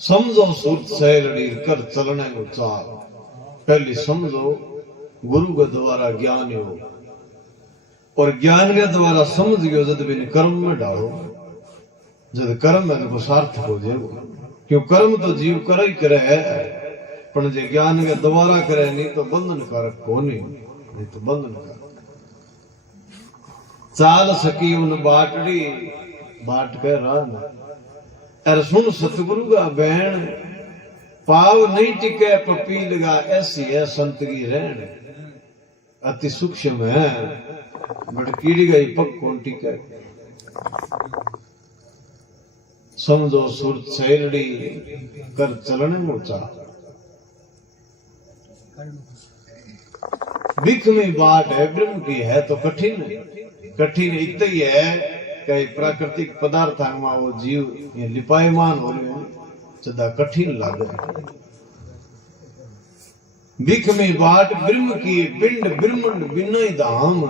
समझो सूरत सहेलड़ी कर चलने को चाल। पहली समझो गुरु के द्वारा ज्ञान हो, और ज्ञान के द्वारा समझ गयो जब बिन कर्म में डालो, जब कर्म है तो सार्थक हो जाए। क्यों कर्म तो जीव करे ही करे है, पर जे ज्ञान के द्वारा करे नहीं तो बंधन कारक हो नहीं तो बंधन कारक। चाल सकी उन बाटड़ी बाट के रान, अर सुन सतगुरु का बहन, पाव नहीं टिके पपील का ऐसी है संत की रहन। अति सूक्ष्म है बट कीड़ी गई पग कौन टिके। समझो सुरत सहेलड़ी कर चलने मोचा, बिख में बाट है ब्रह्म की है तो कठिन। कठिन इतना ही है कि प्राकृतिक पदार्थ में वो जीव लिपायमान हो रहे ज्यादा कठिन लागे। बिख में बाट ब्रह्म की, पिंड ब्रह्मंड बिना धाम।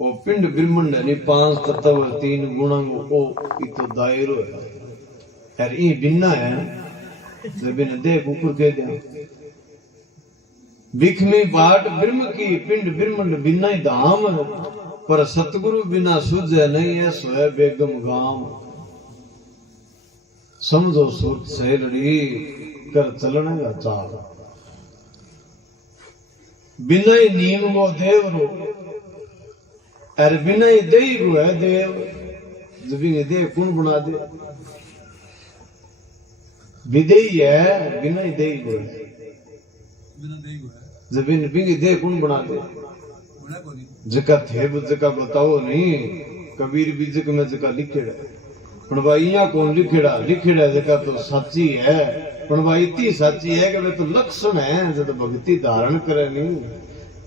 वो पिंड ब्रह्मंड है 5 तत्व 3 गुण ओ इतो दायरो है, यार ये बिना है जब इन देख ऊपर कह दिया। बिख में बाट ब्रह्म की, पिंड ब्रह्मंड बिना धाम। पर सतगुरु बिना सूझे नहीं है सोए बेगम गांव। समझो सूरत सहेलड़ी कर चलने का चाल, बिना ही नीम वो देव रो, अरे बिना ही दे रो है देव। जब दे कौन बना दे, विदेही है बिना ही दे रो है। जब बिंग दे कौन बना दे, जका थे जका बताओ नहीं। कबीर भी जग में जका लिखेड़ा, पण भाई यहाँ कौन लिखेड़ा, लिखेड़ा जका तो सच्ची है, पण भाई इतनी सच्ची है कि वे तो लक्षण है जब भक्ति धारण करे नहीं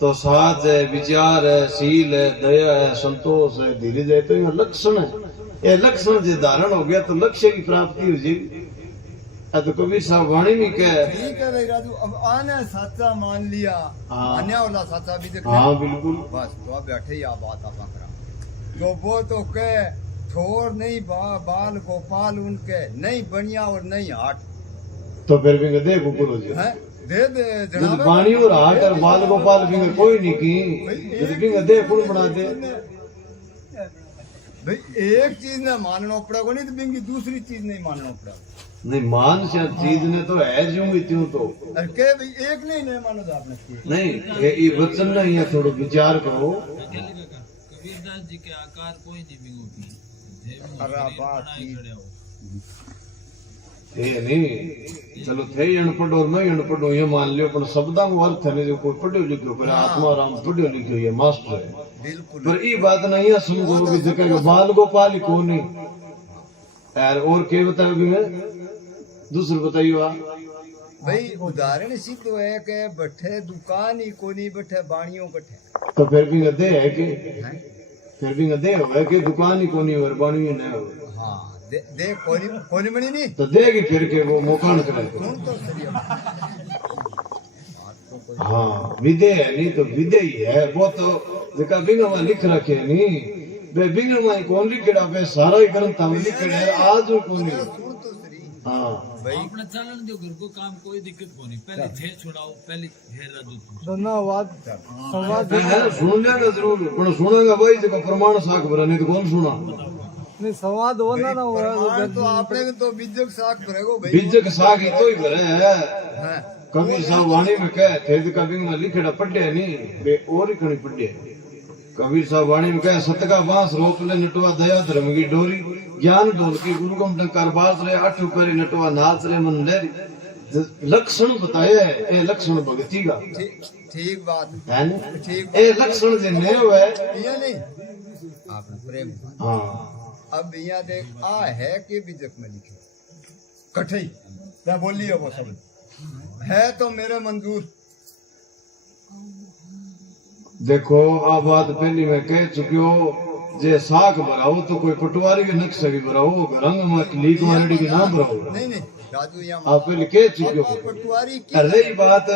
तो साथ है, विचार है, शील है, दया है, संतोष है, धीरज है, तो यह लक्षण है। ये लक्षण जो धारण हो गया तो लक्ष्य की प्राप्ति हो जाएगी। तो कबीर साहब वाणी में कह ठीक है भाई राजू, अब आने साचा मान लिया, अन्या वाला साचा भी देख। हाँ बिल्कुल, बस तो अब बैठे ही आप बात आप करा तो वो तो कह थोर नहीं बाल गोपाल उनके नहीं बनिया और नहीं हाट। तो फिर भी दे कुकुर हो जाए दे दे जनाब, पानी और हाट और बाल गोपाल भी कोई नहीं की दे कौन बना दे। भाई एक चीज ने मानना पड़ेगा नहीं तो बिंगी दूसरी चीज नहीं मानना पड़ेगा। नहीं मान से चीज ने तो है जो त्यों तो के भाई एक नहीं मानो तो आपने नहीं ये वचन ना यहाँ थोड़ा विचार करो। कबीरदास जी के आकार कोई नहीं बिगोगी। अरे बात ये नहीं, चलो थे अनपढ़ और मैं अनपढ़ हूँ ये मान लियो, पर शब्दा को अर्थ है जो कोई पढ़ियो लिखियो, पर आत्मा राम पढ़ियो लिखियो ये मास्टर है। बिल्कुल, पर ये बात नहीं है समझो कि जगह बाल गोपाल को नहीं यार। और क्या बताओ भी मैं दूसरे बताइयो आप भाई उदाहरण सिद्ध है कि बैठे दुकान ही को नहीं बैठे बाणियों बैठे। तो फिर भी गधे है कि फिर भी गधे हो कि दुकान ही को नहीं और बाणी ही नहीं हो। हाँ दे कोनी बनी नहीं तो देगी फिर के वो मौका न करे तो सही हाँ विदे है नहीं तो विदे ही है। वो तो जका बिंग में लिख रखे नहीं वे बिंग में कौन लिखेड़ा वे सारा ही ग्रंथ हम लिखेड़ा है आज को नहीं। हाँ भाई अपना चलन दो घर को काम कोई दिक्कत को नहीं। पहले थे छुड़ाओ, पहले फेर दो धन्यवाद संवाद सुन लेगा जरूर, पर सुनेगा भाई जब प्रमाण साख भरा नहीं तो कौन सुना नहीं संवाद होना ना हुआ तो आपने तो बीजक साख भरेगो भाई। बीजक साख ही तो ही भरे है। कबीर साहब वाणी में कहे थे कबीर में लिखेड़ा पढ़े नहीं वे और ही कहीं पढ़े। कबीर साहब वाणी में कहे सतका बांस रोक ले नटवा दया धर्म की डोरी, ज्ञान ढोल की गुरु गम डंकार बाज रहे आठ करी नटवा नाच रहे मन लेरी। लक्षण बताए है ये लक्षण भक्ति का। ठीक बात है ना, ये लक्षण जो नहीं हुआ ये नहीं आपने प्रेम। हाँ अब यहाँ देख आ है कि बीजक में लिखे कठई मैं बोलिए वो शब्द है तो मेरे मंजूर। देखो आ बात पहली मैं कह चुकी हो, जे साख भराओ तो कोई पटवारी के नक्शे भी भराओ, रंग में लीक मारड़ी के नाम भराओ। नहीं नहीं राजू यहाँ आप पहले कह चुके हो पटवारी की अरे बात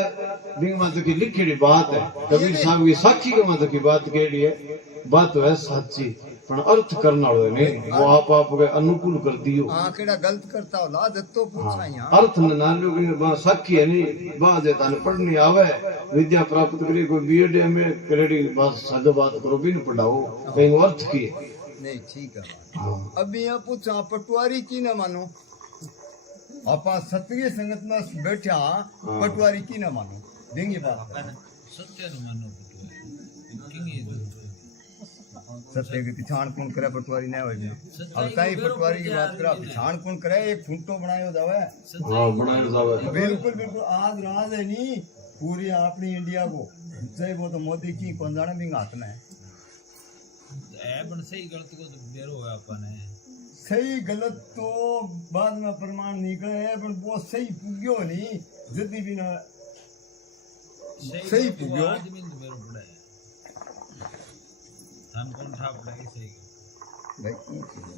बिंग माता की लिखी बात है। कबीर साहब की साखी के माता की बात कह रही है, बात तो है सच्ची। पण अर्थ करना वाले नहीं वो आप के अनुकूल कर दियो हाँ केड़ा गलत करता हो ला दत्तो पूछा यहाँ अर्थ न नालियो की बा साखी है नहीं बा जे ताने पढ़नी आवे विद्या प्राप्त करी कोई बीएड एमए करेडी बस सादो बात करो भी न पढ़ाओ कहीं वो अर्थ की नहीं ठीक है अभी यहाँ पूछा पटवारी की न मानो आपा सत्य संगत में बैठा पटवारी की न मानो देंगे बात सत्य नु मानो किंगी सत्य की पिछाण कौन करे पटवारी नहीं होगी अब ताई पटवारी की बात करा पिछाण कौन करे एक फुंटो बनायो जावे हां बनायो जावे बिल्कुल बिल्कुल आज राज है नी पूरी अपनी इंडिया को जय वो तो मोदी की कौन जाने भी हाथ में है पण सही गलत को तो बेरो है अपन है सही गलत तो बाद में प्रमाण निकले है पर वो सही पुग्यो नहीं जदी भी ना सही पुग्यो आदमी तो बेरो पड़ा है धान कौन था पड़ा सही भाई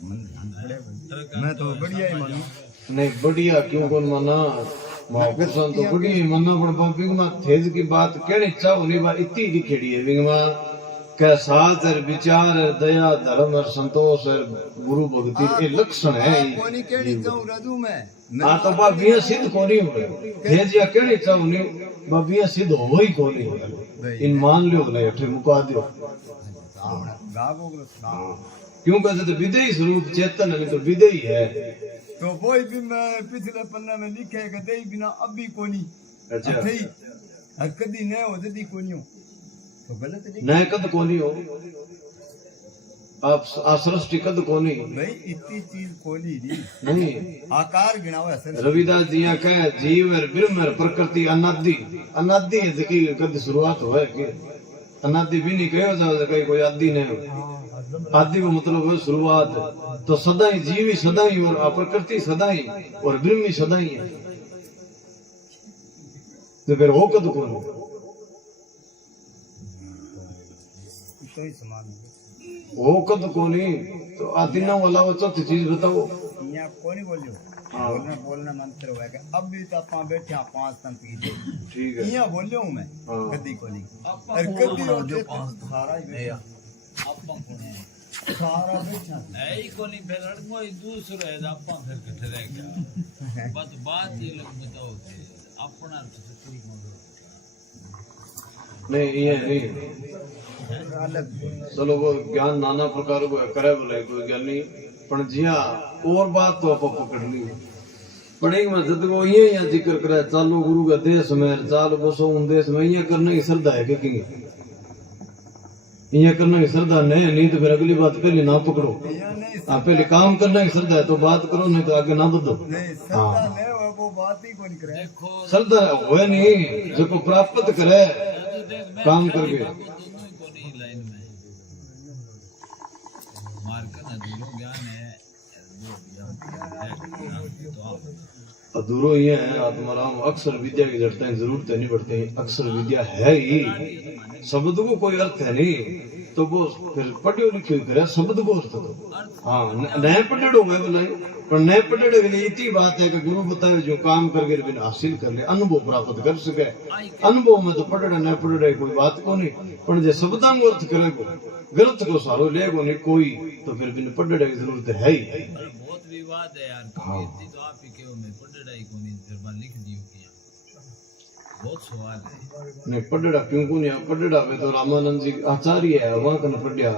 मन ध्यान पड़े मैं तो बढ़िया ही मानूं नहीं बढ़िया क्यों कौन माना मौके सन तो बढ़िया ही मानना पर बाबी में थेज की बात कहनी चाहो नहीं बात इतनी लिखेड़ी है बिंगमा के साथ और विचार और दया धर्म और संतोष और गुरु भक्ति ये लक्षण है कोनी केड़ी चाहूं रजू में हां तो बाबिया सिद्ध कोनी हुए थेज या कहनी चाहो नहीं बाबिया सिद्ध हो ही कोनी हुए इन मान लियो नहीं अठे मुका दियो गागो क्यों कहते तो विदेही स्वरूप चेतन है तो विदेही है तो वही भी मैं पिछले पन्ना में लिखे कि दे बिना अब भी कोनी अच्छा अथई हर कदी न हो जदी कोनी हो तो गलत नहीं नए कद कोनी हो आप सृष्टि कद कोनी भाई इतनी चीज कोनी नहीं आकार गिनाओ असल रविदास जी कहे जीव और ब्रह्म और प्रकृति अनादि अनादि है जकी कद शुरुआत होए के अनादि भी नहीं कहो जाओ कहीं कोई आदि नहीं हो आदि का मतलब है शुरुआत तो सदा ही जीव ही सदा ही और प्रकृति सदा ही और ब्रह्म ही सदा ही है तो फिर हो कद कौन तो ही समान हो कद कौन तो आदिना वाला वो चौथी चीज बताओ यहाँ कोनी बोलियो बोलना बोलना मंत्र हुआ कि अब भी तो अपना बैठे पांच तंत्र की ठीक है यहाँ बोलियो हूँ मैं कदी कोनी और कदी होते सारा ही अपन कौन है सारा बैठा है ही कोनी फिर कोई दूसरो है अपन फिर कठे रह गया बात ये लोग बताओ अपना कोई मगर नहीं ये नहीं चलो वो ज्ञान नाना प्रकार को करे बोले कोई ज्ञानी पण जिया और बात तो आप पकड़ ली पढ़ेंगे मैं जब वो ये यहाँ जिक्र करे चालो गुरु का देश में चालो बसो उन देश में ये करने की श्रद्धा है कि ये करने की श्रद्धा नहीं तो फिर अगली बात पहले ना पकड़ो आप पहले काम करने की श्रद्धा है तो बात करो नहीं तो आगे ना बढ़ो श्रद्धा हुए नहीं जो को प्राप्त करे काम करके अधूरो ये है आत्माराम अक्षर विद्या की जड़ता जरूरत नहीं पड़ती अक्षर विद्या है ही शब्द को कोई अर्थ है नहीं तो वो फिर पढ़ियो लिखियो करे शब्द को अर्थ तो हाँ नए पढ़ेड़ो मैं बोला पर नए पढ़ेड़े के लिए इतनी बात है कि गुरु बताए जो काम करके बिना हासिल कर ले अनुभव प्राप्त कर सके अनुभव में तो पढ़ेड़ा नए पढ़ेड़े कोई बात को नहीं पर जो शब्दां को अर्थ करे को गलत को सारो लेगो नहीं कोई तो फिर बिन पढ़ेड़े की जरूरत है ही बहुत विवाद है यार इतनी तो आप ही कहो मैं पढ़ेड़ा ही को नहीं फिर बात लिख दियो किया बहुत सवाल है नहीं पढ़ेड़ा क्यों को नहीं पढ़ेड़ा में तो रामानंद जी आचार्य है वहां कन पढ़िया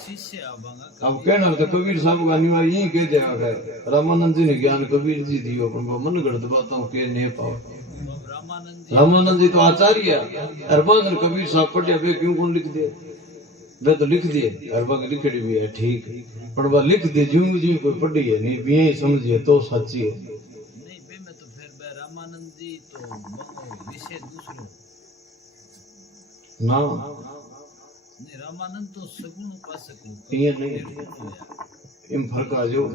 शिष्य आबांगा अब कहना तो कबीर साहब का निवा यही कह देगा रामानंद जी ने ज्ञान कबीर जी दियो पर मन गढ़ बातों के नहीं पाओ रामानंद जी तो आचार्य है अरबान कबीर साहब पढ़िया वे क्यों कौन लिख दिए वे तो लिख दिए अरबा की लिखड़ी भी है ठीक पर वह लिख दिए ज्यों ज्यों कोई पढ़ी है नहीं भी यही समझिए तो सच्ची है नहीं बे मैं तो फिर रामानंद जी तो विषय दूसरो ना नहीं रामानंद तो सगुण उपासक ये नहीं इन फर्क आ जाओ